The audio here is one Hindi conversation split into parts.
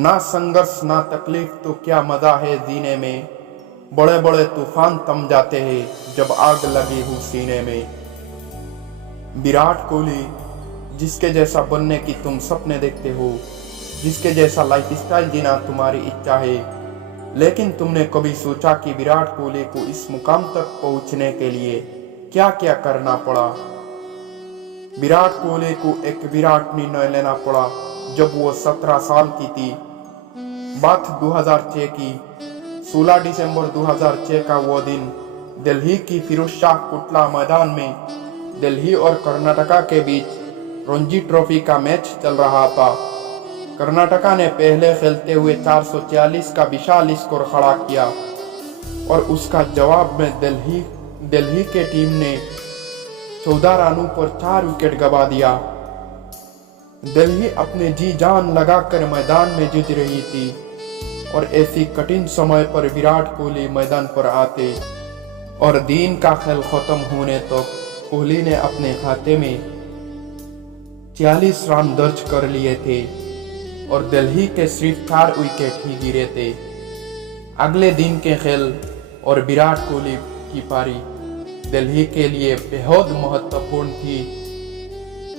ना संघर्ष ना तकलीफ तो क्या मजा है जीने में। बड़े बड़े तूफान थम जाते हैं जब आग लगी हो सीने में। विराट कोहली, जिसके जैसा बनने की तुम सपने देखते हो, जिसके जैसा लाइफस्टाइल जीना तुम्हारी इच्छा है, लेकिन तुमने कभी सोचा कि विराट कोहली को इस मुकाम तक पहुंचने के लिए क्या क्या करना पड़ा। विराट कोहली को एक विराट निर्णय लेना पड़ा जब वो 17 साल की थी। बात 2006 की 16 दिसंबर 2006 का वो दिन दिल्ली की फिरोजशाह कोटला मैदान में दिल्ली और कर्नाटका के बीच रणजी ट्रॉफी का मैच चल रहा था। कर्नाटका ने पहले खेलते हुए 446 का विशाल स्कोर खड़ा किया और उसका जवाब में दिल्ली के टीम ने 14 रनों पर 4 विकेट गंवा दिया। दिल्ली अपने जी जान लगाकर मैदान में जूझ रही थी और ऐसी कठिन समय पर विराट कोहली मैदान पर आते और दिन का खेल खत्म होने तक तो कोहली ने अपने खाते में 40 रन दर्ज कर लिए थे और दिल्ली के सिर्फ 4 विकेट ही गिरे थे। अगले दिन के खेल और विराट कोहली की पारी दिल्ली के लिए बेहद महत्वपूर्ण थी।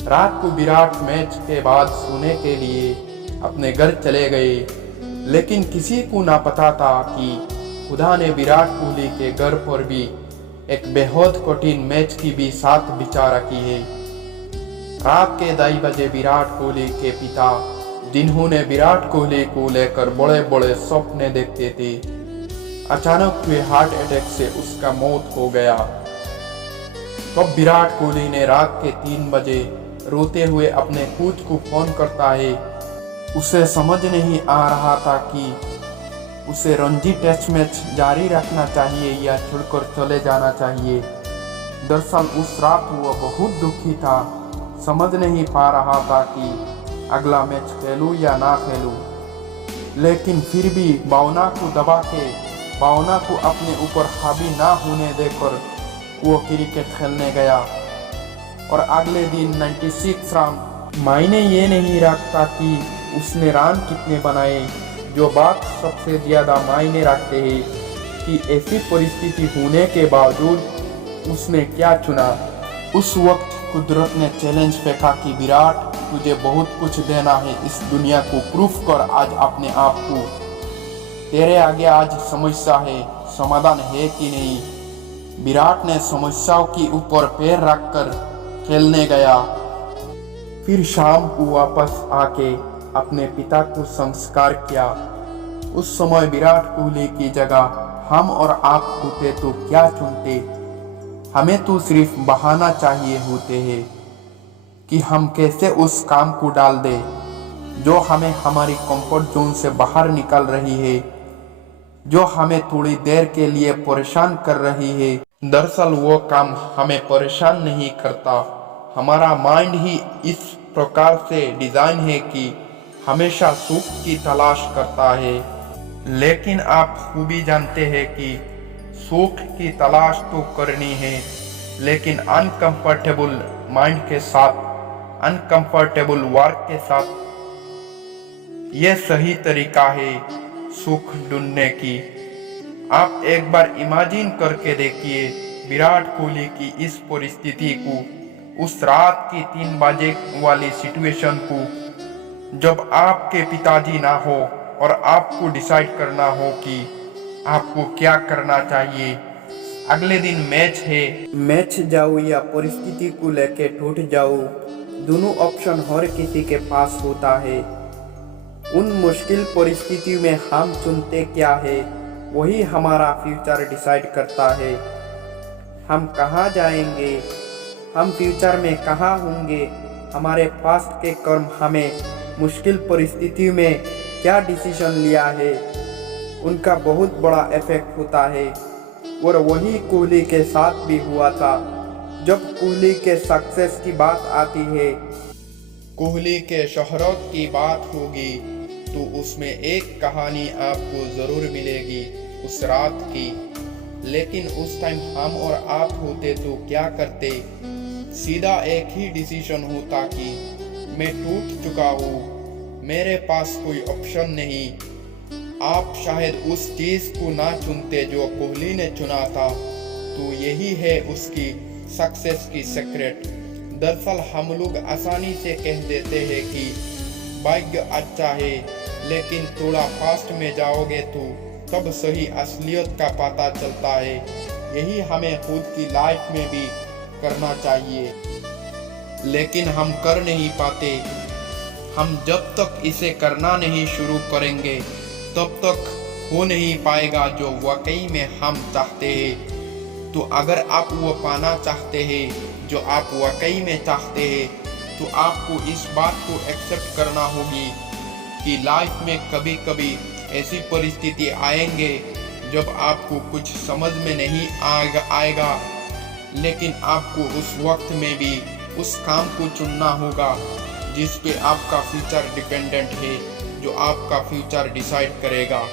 रात को विराट मैच के बाद सोने के लिए अपने घर चले गए, लेकिन किसी को ना पता था कि खुदा ने विराट कोहली के घर पर भी एक बेहद कठिन मैच की भी साथ बिछा रखी है। रात के 2 बजे विराट कोहली के पिता, जिन्होंने विराट कोहली को लेकर बड़े बड़े सपने देखते थे, अचानक हुए हार्ट अटैक से उसका मौत हो गया। तब विराट कोहली ने रात के 3 बजे रोते हुए अपने कोच को फोन करता है। उसे समझ नहीं आ रहा था कि उसे रणजी टेस्ट मैच जारी रखना चाहिए या छोड़कर चले जाना चाहिए। दरअसल उस रात वो बहुत दुखी था, समझ नहीं पा रहा था कि अगला मैच खेलूं या ना खेलूं, लेकिन फिर भी भावना को दबा के, भावना को अपने ऊपर हावी ना होने देकर वो क्रिकेट खेलने गया। और अगले दिन 96 रन मायने ये नहीं रखता कि उसने रन कितने बनाए, जो बात सबसे ज्यादा मायने रखते हैं कि ऐसी परिस्थिति होने के बावजूद उसने क्या चुना। उस वक्त कुदरत ने चैलेंज फेंका कि विराट, तुझे बहुत कुछ देना है इस दुनिया को, प्रूफ कर आज अपने आप को। तेरे आगे आज समस्या है, समाधान है कि नहीं। विराट ने समस्याओं के ऊपर पैर रखकर खेलने गया। फिर शाम को वापस आके अपने पिता को संस्कार किया। उस समय विराट कोहली की जगह हम और आप होते तो क्या चुनते। हमें तो सिर्फ बहाना चाहिए होते हैं कि हम कैसे उस काम को डाल दे जो हमें हमारी कंफर्ट जोन से बाहर निकाल रही है, जो हमें थोड़ी देर के लिए परेशान कर रही है। दरअसल वो काम हमें परेशान नहीं करता, हमारा माइंड ही इस प्रकार से डिजाइन है कि हमेशा सुख की तलाश करता है। लेकिन आप खूबी जानते हैं कि सुख की तलाश तो करनी है, लेकिन अनकंफर्टेबल माइंड के साथ, अनकंफर्टेबल वर्क के साथ यह सही तरीका है सुख ढूंढने की। आप एक बार इमेजिन करके देखिए विराट कोहली की इस परिस्थिति को, उस रात की 3 बजे वाली सिचुएशन को, जब आपके पिताजी ना हो और आपको डिसाइड करना हो कि आपको क्या करना चाहिए। अगले दिन मैच है, मैच जाओ या परिस्थिति को लेके टूट जाओ, दोनों ऑप्शन हर किसी के पास होता है। उन मुश्किल परिस्थितियों में हम चुनते क्या है, वही हमारा फ्यूचर डिसाइड करता है। हम कहाँ जाएंगे, हम फ्यूचर में कहाँ होंगे, हमारे पास्ट के कर्म हमें मुश्किल परिस्थितियों में क्या डिसीजन लिया है, उनका बहुत बड़ा इफेक्ट होता है। और वही कोहली के साथ भी हुआ था। जब कोहली के सक्सेस की बात आती है, कोहली के शोहरत की बात होगी, तो उसमें एक कहानी आपको ज़रूर मिलेगी उस रात की। लेकिन उस टाइम हम और आप होते तो क्या करते। सीधा एक ही डिसीजन होता कि मैं टूट चुका हूँ, मेरे पास कोई ऑप्शन नहीं। आप शायद उस चीज को ना चुनते जो कोहली ने चुना था, तो यही है उसकी सक्सेस की सीक्रेट। दरअसल हम लोग आसानी से कह देते हैं कि भाग्य अच्छा है, लेकिन थोड़ा फास्ट में जाओगे तो तब सही असलियत का पता चलता है। यही हमें खुद की लाइफ में भी करना चाहिए, लेकिन हम कर नहीं पाते। हम जब तक इसे करना नहीं शुरू करेंगे तब तक हो नहीं पाएगा जो वाकई में हम चाहते हैं। तो अगर आप वो पाना चाहते हैं जो आप वाकई में चाहते हैं, तो आपको इस बात को एक्सेप्ट करना होगी कि लाइफ में कभी कभी ऐसी परिस्थिति आएंगे जब आपको कुछ समझ में नहीं आएगा, लेकिन आपको उस वक्त में भी उस काम को चुनना होगा जिस पे आपका फ्यूचर डिपेंडेंट है, जो आपका फ्यूचर डिसाइड करेगा।